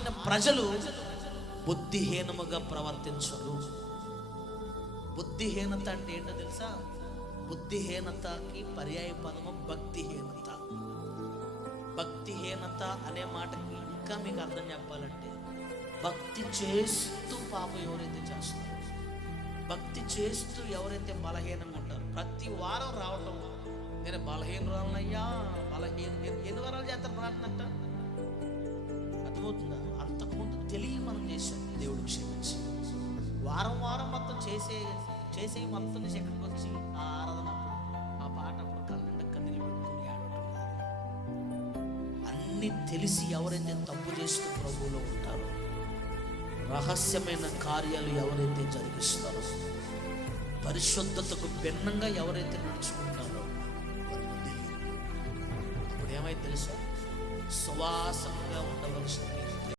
ఆయన ప్రజలు బుద్ధిహీనముగా ప్రవర్తించరు. బుద్ధిహీనత అంటే ఏంటో తెలుసా? బుద్ధిహీనతకి పర్యాయ పదము భక్తిహీనత. భక్తిహీనత అనే మాటకి ఇంకా మీకు అర్థం చెప్పాలంటే, భక్తి చేస్తూ పాపం ఎవరైతే చేస్తారో, భక్తి చేస్తూ ఎవరైతే బలహీనంగా ఉంటారో, ప్రతి వారం రావటం, నేను బలహీనరాలనయ్యా ఎన్ని వారాలు చేస్తారు ప్రార్థన అర్థమవుతుందా? అంతకుముందు తెలియ మనం చేసాం, దేవుడు క్షమించి వారం మొత్తం చేసే మొత్తం నుంచి ఎక్కడికి వచ్చి ఆ ఆరాధన ఆ పాట అప్పుడు కళ్ళ కన్నీళ్ళు పెట్టుకుని ఆడటం. అన్నీ తెలిసి ఎవరైతే తప్పు చేస్తూ ప్రభువులో ఉంటారో, రహస్యమైన కార్యాలు ఎవరైతే జరిగిస్తారో, పరిశుద్ధతకు భిన్నంగా ఎవరైతే నడుచుకుంటారో ఇప్పుడు ఏమైతే తెలుసా? సువాసనగా ఉండవలసింది